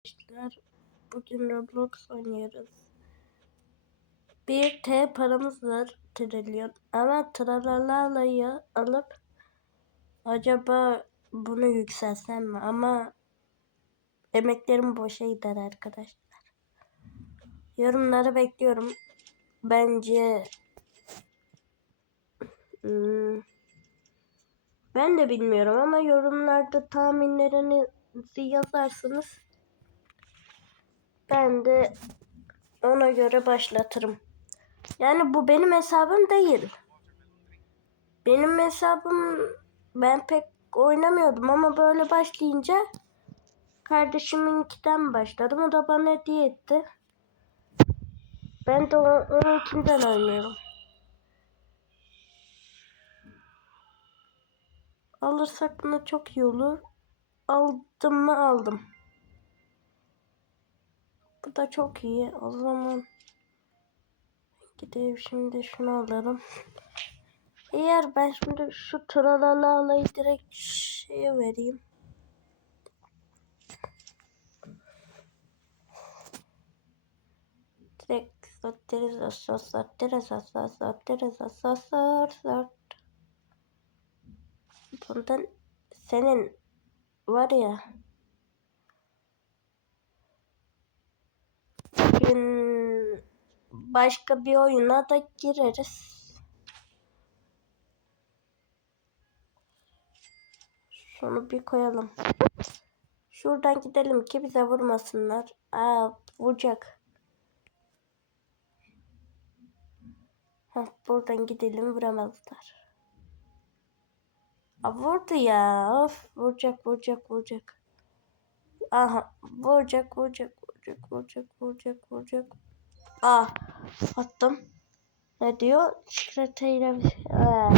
arkadaşlar. Bugün Roblox oynuyoruz. Bir T paramız var trilyon. Ama tralalayı alıp acaba bunu yükseltsem mi? Ama emeklerim boşa gider arkadaşlar. Yorumları bekliyorum. Bence hmm, ben de bilmiyorum ama yorumlarda tahminlerinizi yazarsınız. Ben de ona göre başlatırım. Yani bu benim hesabım değil. Benim hesabım ben pek oynamıyordum ama böyle başlayınca kardeşiminkiden başladım. O da bana hediye etti. Ben de onunkinden oynuyorum. Alırsak bunu çok iyi olur. Aldım mı aldım. Bu da çok iyi. O zaman gidelim şimdi şunu alalım. Eğer ben şimdi şu tralalalayı direkt şeye vereyim. Direkt satırız asas satırız asas satırız asas sat. Bundan senin var ya gün başka bir oyuna da gireriz. Şunu bir koyalım. Şuradan gidelim ki bize vurmasınlar. Aa vuracak. Heh, buradan gidelim vuramazlar. Aa, vurdu ya. Of vuracak vuracak vuracak. Aha vuracak vuracak vuracak vuracak vuracak vuracak. Ah attım. Ne diyor? Şikreteyle bir şey. Aa.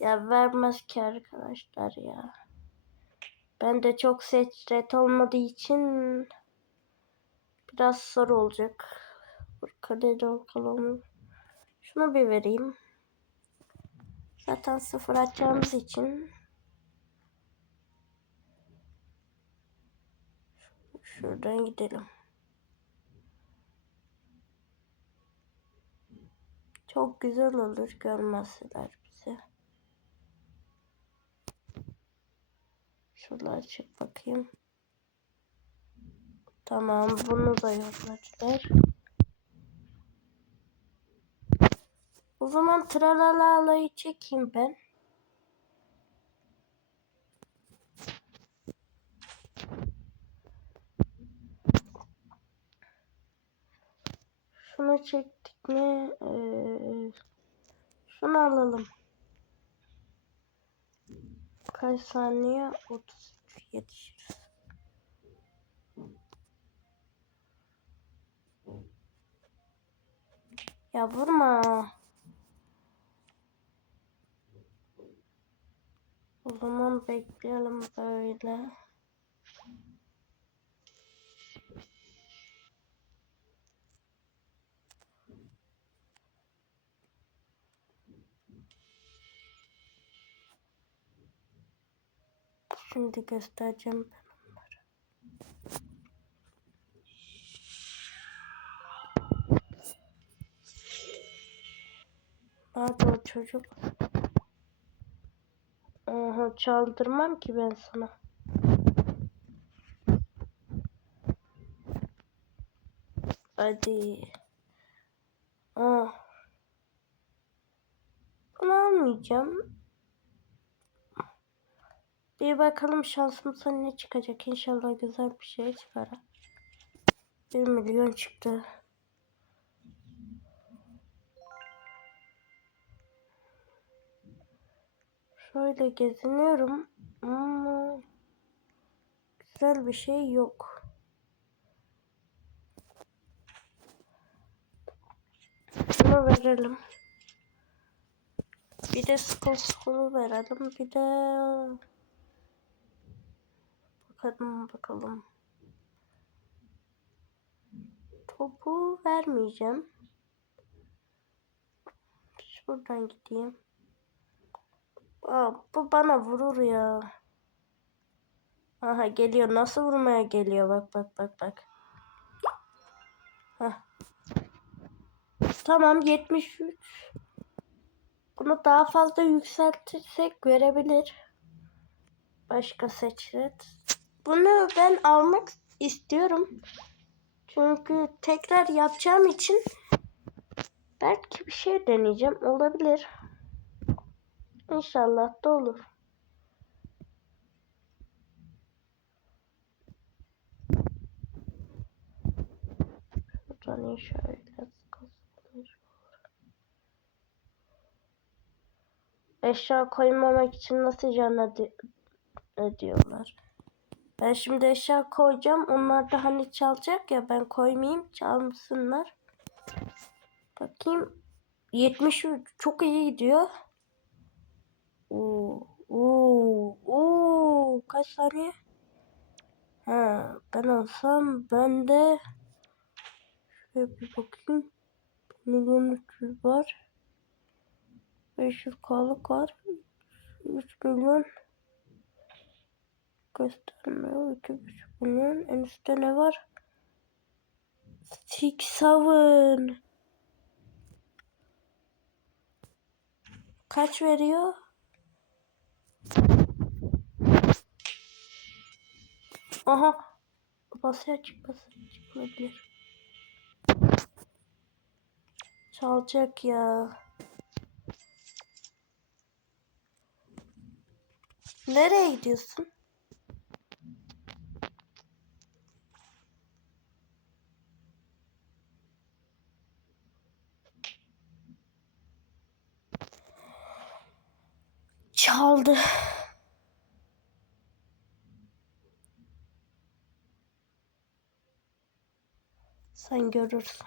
Ya vermez ki arkadaşlar ya. Ben de çok secret olmadığı için biraz zor olacak. Kaderi bakalım. Şunu bir vereyim. Zaten sıfır açacağımız için şuradan gidelim. Çok güzel olur görmezseler bizi. Şuradan açıp bakayım. Tamam bunu da yolladılar. O zaman tralalalayı çekeyim ben. Şunu çektik mi? Ee, şunu alalım. Kaç saniye? 30 yetişir. Ya vurma. O zaman bekleyelim böyle. Şimdi göstereceğim ben onları. Çocuk? Aha, çaldırmam ki ben sana. Hadi. Ah. Bunu almayacağım. Bir bakalım şansımıza ne çıkacak. İnşallah güzel bir şey çıkar. 1 milyon çıktı. Şöyle geziniyorum ama güzel bir şey yok. Bunu verelim. Bir de skol skolu verelim. Bir de bakalım bakalım. Topu vermeyeceğim. Şuradan gideyim. Aa, bu bana vurur ya. Aha geliyor. Nasıl vurmaya geliyor? Bak bak bak bak. Hah. Tamam 73. Bunu daha fazla yükseltirsek görebilir. Başka seçret. Bunu ben almak istiyorum. Çünkü tekrar yapacağım için belki bir şey deneyeceğim. Olabilir. İnşallah da olur. Şuradan şöyle. Eşya koymamak için nasıl can edi- ediyorlar? Ben şimdi eşya koyacağım. Onlar da hani çalacak ya ben koymayayım çalsınlar. Bakayım. 73 çok iyi gidiyor. Oo, oo, oo. Kaç saniye? Ha, ben olsam ben de şöyle bir bakayım. 1 milyon 300 var. 500 kalık var. 3 milyon göstermiyor. 2,5 milyon. En üstte ne var? Six Seven. Kaç veriyor? Aha. Basaya çık basaya çıkabilir. Çalacak ya. Nereye gidiyorsun? Çaldı. Sen görürsün.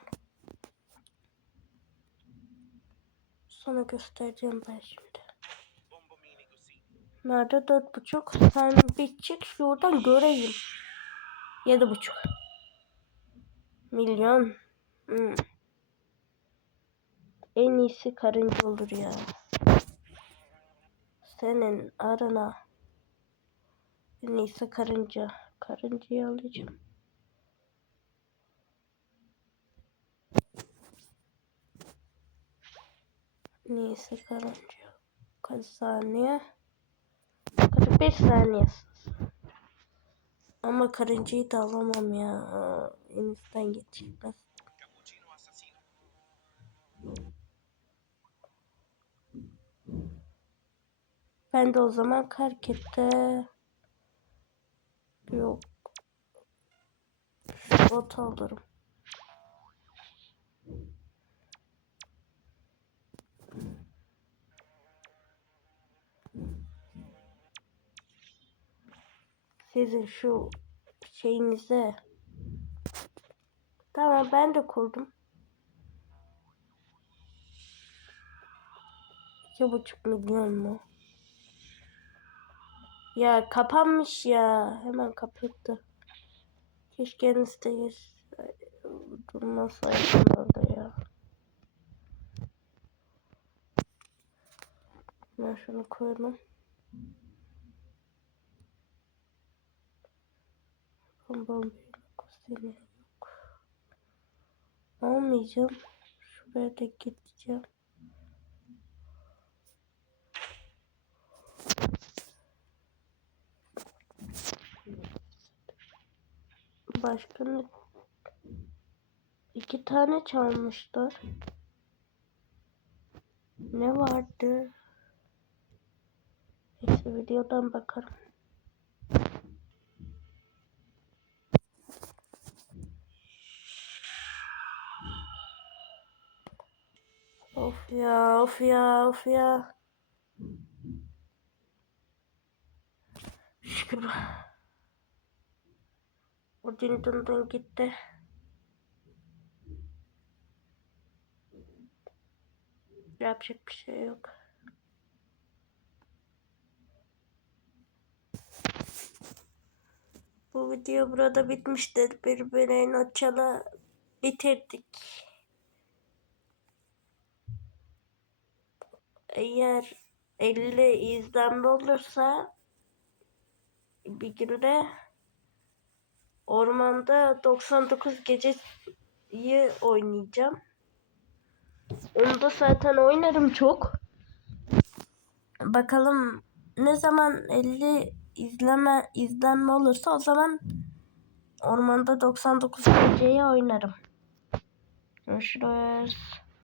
Sana göstereceğim ben şimdi. Nerede dört buçuk? Sen bir çık şuradan göreyim. Yedi buçuk. Milyon. Hmm. En iyisi karınca olur ya. Senin arana. En iyisi karınca. Karıncayı alacağım. Neyse karınca. Kaç saniye? 45 saniye. Ama karıncayı da alamam ya. En üstten Ben de o zaman Karket'te yok. Bot alırım. Sizin şu şeyinize. Tamam ben de kurdum. İki buçuk milyon mu? Ya kapanmış ya. Hemen kapattı. Keşke en üstte geç- durmasaydım orada ya. Ben şunu kostümü yok. Almayacağım. Şuraya da gideceğim. Başka ne? İki tane çalmışlar. Ne vardı? Neyse videodan bakarım. Of ya, of ya, of ya. Şükür. O din dın dın gitti. Yapacak bir şey yok. Bu video burada bitmiştir. Birbirine açala bitirdik. Eğer 50 izlenme olursa bir günde ormanda 99 geceyi oynayacağım. Onu da zaten oynarım çok. Bakalım ne zaman 50 izleme izlenme olursa o zaman ormanda 99 geceyi oynarım. Görüşürüz.